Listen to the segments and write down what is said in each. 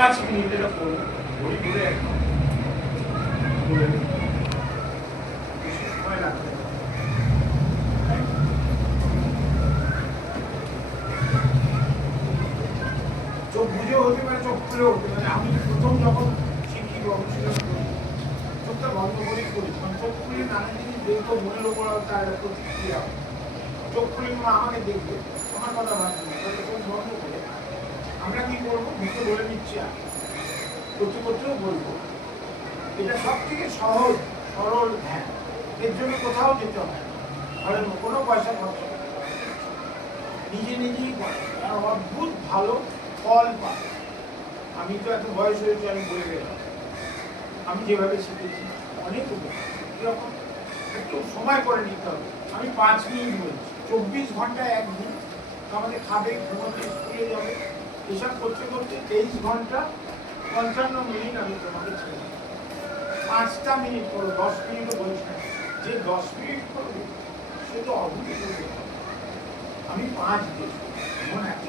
5 মিনিটের ওপর ঘড়ি ঘুরে একদম বেশি সময় লাগবে না। চোখ বুঝেও হতে পারে, চোখ খুলেও হতে পারে। আমি প্রথম যখন শিখি অনুশীলন করি, চোখটা বন্ধ করেই করি, কারণ চোখ খুলে নানান জিনিস দেখবো, মনের ওপর তার প্রতিক্রিয়া। চোখ খুলে আমাকে দেখবে, আমার কথা ভাববে, চোখ বন্ধ করে আমরা কি করবো, মুখে বলে নিচ্ছি, আর করতে করতেও বলবো। এটা সব থেকে সহজ সরল ধ্যান। এর জন্য কোথাও যেতে হয় না, কারণ কোনো পয়সা খরচ হয় না, নিজে নিজেই করে আর অদ্ভুত ভালো ফল পায়। আমি তো এত বয়স হয়েছে, আমি বলে গেলাম আমি যেভাবে শিখেছি অনেক এরকম একটু সময় করে নিতে হবে। আমি 5 মিনিট বলছি, 24 ঘন্টা একদিন আমাদের খাবে, ঘুমোতে, স্কুলে যাবে, এসব করতে করতে 23 ঘন্টা 55 মিনিট আমি তোমাকে ছেড়ে 5টা মিনিট করো, 10 মিনিটও বলছি না, যে 10 মিনিট করবে সে তো অভূতি করবে। আমি 5 দিয়েছি, এমন এত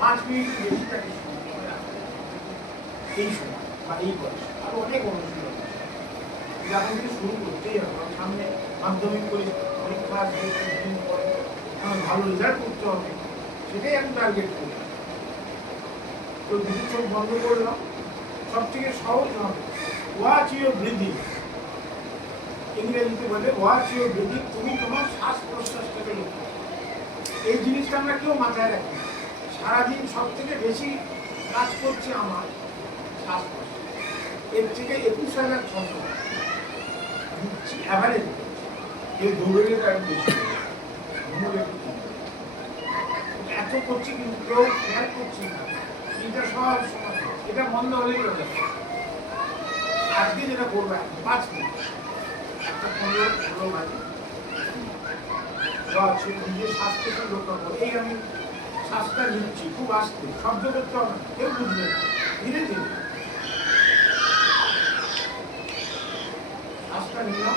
5 মিনিট বেশি তাকে এই সময় বা এই বয়স আরো অনেক অনুশীলন এখন থেকে শুরু করতেই হবে। সামনে মাধ্যমিক পরীক্ষা পরে আমার ভালো রেজাল্ট করতে হবে, সেটাই আমি টার্গেট করি। তো দুটো চোখ বন্ধ করলাম, সব থেকে সহজ হবে ওয়াচ ইউর ব্রিদিং। ইংরেজিতে বলে ওয়াচ ইউর ব্রিদিং, তুমি তোমার শ্বাস প্রশ্বাসটাকে লক্ষ্য করো। এই জিনিসটা আমরা কেউ মাথায় রাখি না। সারাদিন সব থেকে বেশি কাজ করছে আমার শ্বাস প্রশ্বাস, এর থেকে 21,600 অ্যাভারেজ। এই দৌড়ে তার বেশি এত করছি, কিন্তু কেউ খেয়াল করছি না। এটা সব সময় এটা বন্ধ হলেই হয়ে যাবে। আজকে যেটা করবো 5 মিনিট, একটা 15-16 বাজে নিজের স্বাস্থ্যকে রক্ষা করবো। এই আমি শ্বাসটা নিচ্ছি খুব আস্তে, শব্দ করতে হবে না, কেউ বুঝবে না, ধীরে ধীরে শ্বাসটা নিলাম,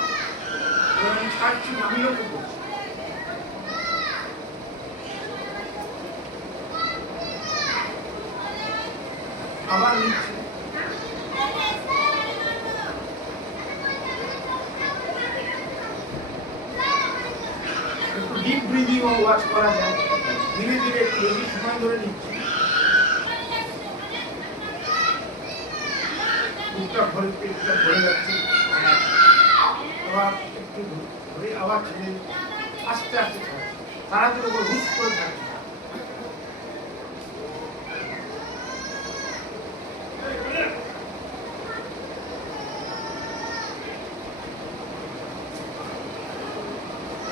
আমি ছাড়ছি, আমি লক্ষ্য করছি। আবার নিচ্ছি, একটু ডিপ ব্রিদিং ও ওয়াচ করা যায়, ধীরে ধীরে একটু বেশি সময় ধরে নিচ্ছি, বুকটা ভরে, পেটটা ভরে যাচ্ছে, আবার একটু ধরে আবার ছেড়ে আস্তে আস্তে ছাড়ছি, তাড়াতাড়ি ওপর হুশ করে ছাড়ছি।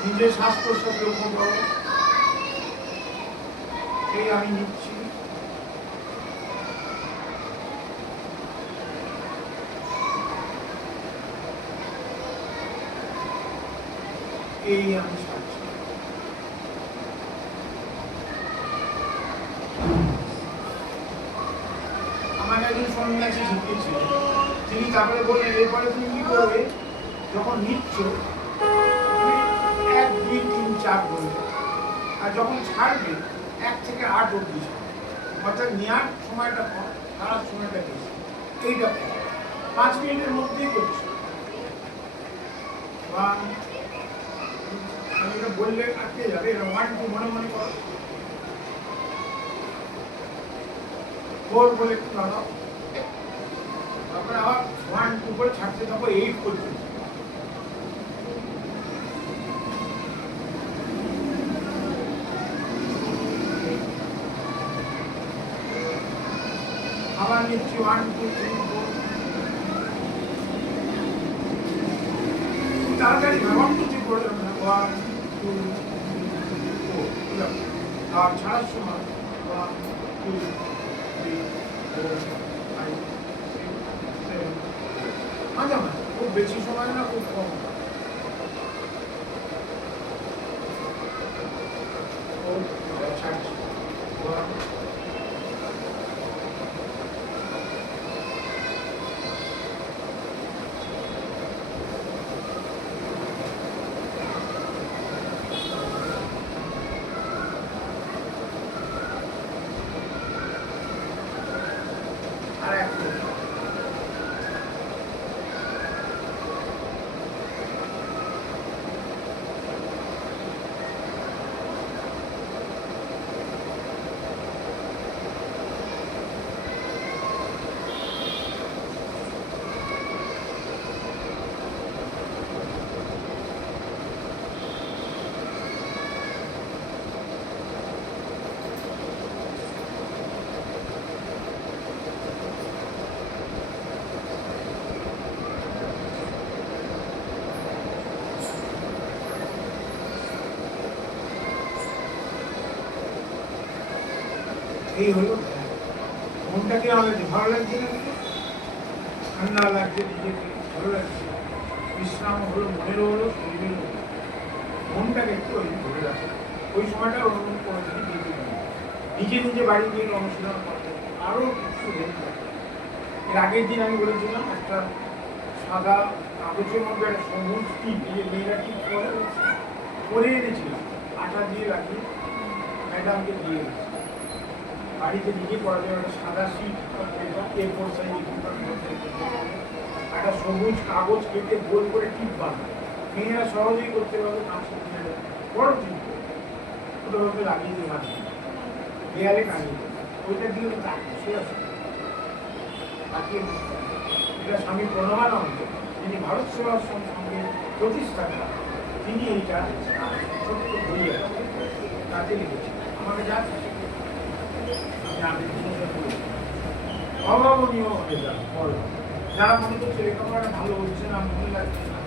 নিজের শ্বাস প্রশ্বাস লক্ষ্য করো, এই আমি নিচ্ছি, এই আমি ছাড়ছি। আমাকে একজন সন্ন্যাসী শিখিয়েছিল, তিনি তারপরে বললেন এরপরে তুমি কি করবে, যখন নিচ্ছ 1, 2, 3, 4 বলবে, আর যখন ছাড়বে 1 থেকে 8 অবধি, অর্থাৎ নেওয়ার সময়টা কম, ছাড়ার সময়টা বেশি। এইটা 5 মিনিটের মধ্যেই করছি। আমি এটা বললে আটকে যাবে, 1, 2 মনে মনে করো, 4 বলে একটু দাঁড়াও, তারপরে আবার 1, 2 করে ছাড়তে থাকবো 8 পর্যন্ত। আবার নিচ্ছি 1, 2, 3, 4, তাড়াতাড়ি 1, 2, 3 করে যাবে না, 1, 2, 3, 4, আর ছাড়ার সময় 1, 2, 3, 4, 5, 6, 7, মাঝামাঝি, খুব বেশি সময় না, খুব কম। ছাড়ছি 1, এই হলো মনটাকে আমাদের ভালো লাগছে না, ঠান্ডা লাগছে, নিজেকে ভালো লাগছে, বিশ্রাম হলো, মনেরও হলো, শরীরেরও হলো, মনটাকে একটু ওই ধরে রাখে। ওই সময়টা অনুভব করে যদি দিতে পারি, নিজে নিজে বাড়ি গিয়ে অনুশীলন করতে আরও কিছু হেল্প থাকে। এর আগের দিন আমি বলেছিলাম একটা সাদা কাগজের মধ্যে একটা সবুজ টিপ, যে মেয়েরা টিপ করে এনেছিলাম, আটা দিয়ে রাখি, ম্যাডামকে দিয়ে গেছি। বাড়িতে নিজে করা যাবে একটা সাদা শিট A4 সাইজ একটা সবুজ কাগজ কেটে গোল করে টিপ বানায়, মেয়েরা সহজেই করতে পারবে, কাঁচি বড় টিপ ওটাভাবে লাগিয়ে দিয়ে মাঝে দেয়ালে টাঙিয়ে ওইটা দিয়ে তাকিয়ে আছে তাকিয়ে। এটা স্বামী প্রণবানন্দ, যিনি ভারত সেবাশ্রম সঙ্গে প্রতিষ্ঠাতা, তিনি এইটা ছোট্ট বই আছে তাতে লিখেছেন। আমাকে যা অভাবনীয় হয়ে যাবে, যারা মনে করছে লেখাপড়াটা ভালো হচ্ছে না, মনে লাগছে না,